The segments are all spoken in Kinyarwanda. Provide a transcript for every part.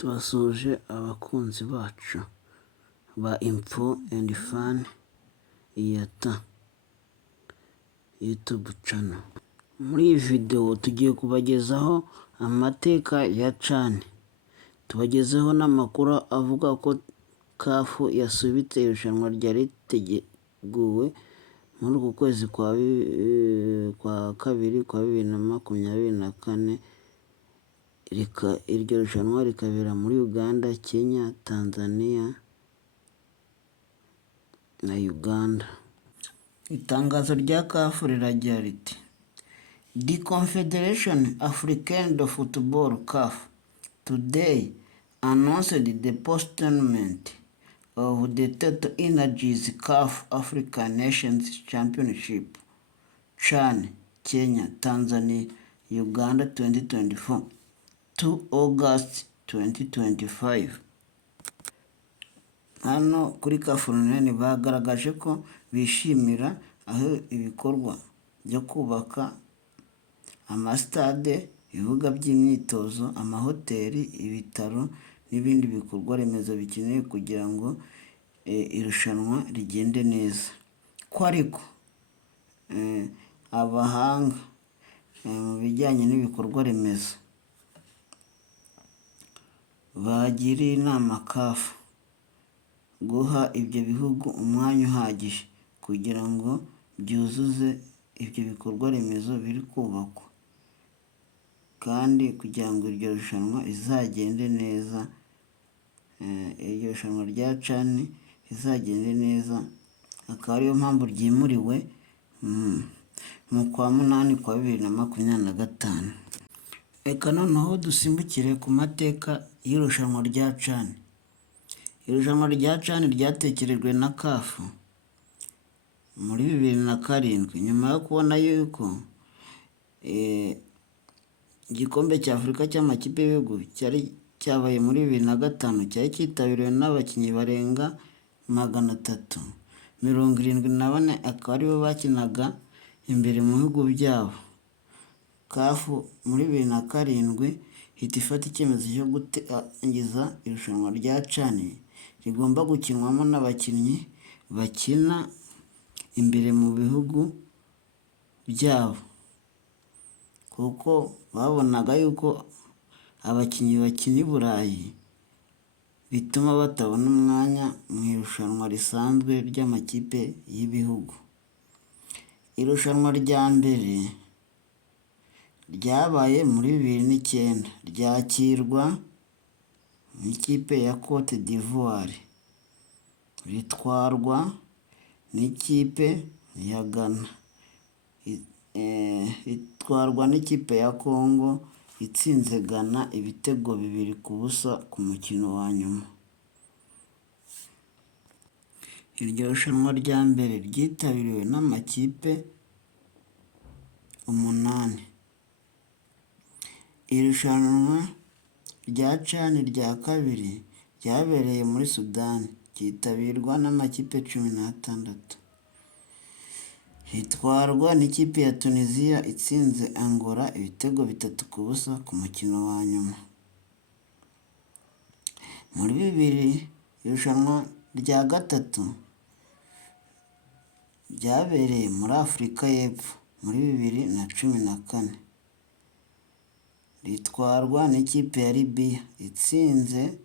Tubasuje abakunzi bacu ba Info&fun iyata YouTube channel. Muri iyi video tugiye kubagezaho amateka ya CHAN. Tubagezeho n'amakuru avuga ko CAF yasubitse irushanwa ryari riteguwe muri uku kwezi kwa kabiri kwa 2024. Iryo rushanwa rikabera muri Uganda, Kenya, Tanzania na Uganda. Itangazo rya CAF riragira riti: The Confederation Africaine de Football CAF today announced the postponement of the Total Energies CAF African Nations Championship CHAN Kenya, Tanzania, Uganda 2024 to August 2025. Hano kuri CAF bagaragaje ko bishimira aho ibikorwa byo kubaka amastade, ibibuga by'imyitozo, amahoteli, ibitaro n'ibindi bikorwa remezo bikeneye kugira ngo irushanwa rigende neza. Ko ariko abahanga mu bijyanye n'ibikorwa remezo bagiriye inama CAF guha ibyo bihugu umwanya uhagije kugira ngo byuzuze ibyo bikorwa remezo biri kubakwa, kandi kugira ngo iryo rushanwa izagende neza, iryo rushanwa rya CHAN izagende neza, akaba ariyo mpamvu ryimuriwe mu kwa munani kwa 2025. Eka noneho dusimbukire ku mateka y'irushanwa rya CHAN. Irushanwa rya CHAN ryatekerejwe na CAF muri 2007 nyuma yo kubona yuko igikombe cya Afurika cy'amakipe y'ibihugu cyari cyabaye muri 2005 cyari cyitabiriwe n'abakinnyi barenga 374, akaba aribo bakinaga imbere mu bihugu byabo. CAF muri 2007 ihita ifata icyemezo cyo gutangiza irushanwa rya CHAN rigomba gukinwamo n'abakinnyi bakina imbere mu bihugu byabo, kuko babonaga yuko abakinnyi bakina i Burayi bituma batabona umwanya mu irushanwa risanzwe ry'amakipe y'ibihugu. Irushanwa rya mbere ryabaye muri 2009 ryakirwa n'ikipe ya Cote d'Ivoire, ritwarwa n'ikipe ya Ghana, itwarwa n'ikipe ya Congo itsinze Ghana ibitego 2-0 ku mukino wa nyuma. Iryo rushanwa rya mbere ryitabiriwe n'amakipe 8. Irushanwa rya CHAN rya kabiri ryabereye muri Sudan, ryitabirwa n'amakipe 16, hitwarwa n'ikipe ya Tunisia itsinze Angola ibitego 3-0 ku mukino wa nyuma. Muri 2000 irushanwa rya gatatu ryabereye muri Afurika y'Epfo muri 2014, ritwarwa n'ikipe ya Libya itsinze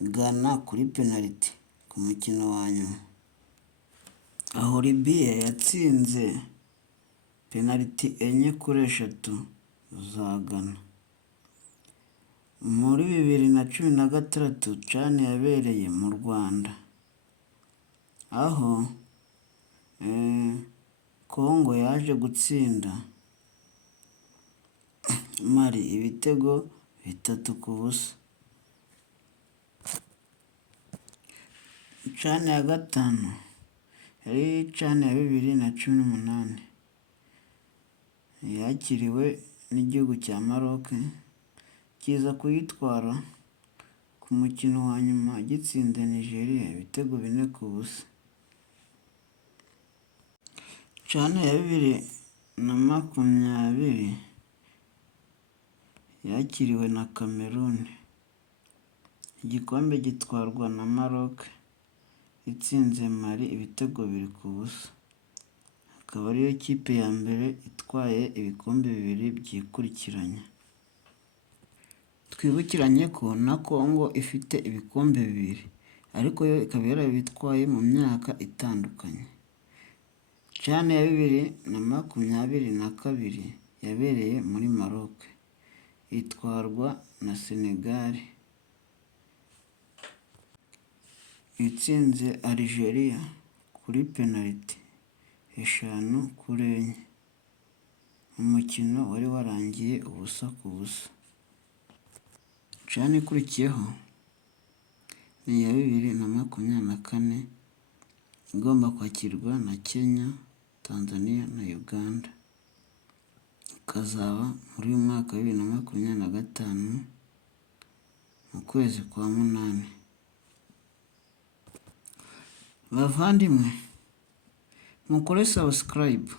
Ghana kuri penalty ku mukino wa nyuma, aho Libya yatsinze penalty 4-3 za Ghana. Muri 2016 CHAN yabereye mu Rwanda, aho Congo yaje gutsinda Mali ibitego 3-0. CHAN ya gatanu yari CHAN ya 2018 yakiriwe n'igihugu cya Maroc, kiza kuyitwara ku mukino wa nyuma gitsinda Nigeria ibitego 4-0. CHAN ya 2020 yakiriwe na Cameroon igikombe gitwarwa na Maroc itsinze Mali ibitego 2-0. Akaba ariyo kipe ya mbere itwaye ibikombe 2 byikurikiranya. Twibukiranye ko na Congo ifite ibikombe 2 ariko yo ikaba yarabitwaye mu myaka itandukanye. CHAN ya 2022 yabereye muri Maroc itwarwa na Senegal itsinze Algeria kuri penaliti 5-4. Umukino wari warangiye 0-0. CHAN ikurikiyeho ni iya 2024 igomba kwakirwa na Kenya, Tanzania na Uganda. Ikazaba muri uyu mwaka wa 2025 mu kwezi kwa 8. Bavandimwe, mukore subscribe,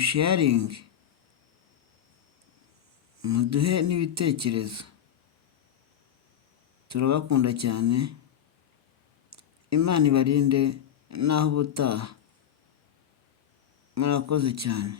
sharing, muduhe n'ibitekerezo. Turabakunda cyane. Imana ibarinde naho ubutaha. Murakoze cyane.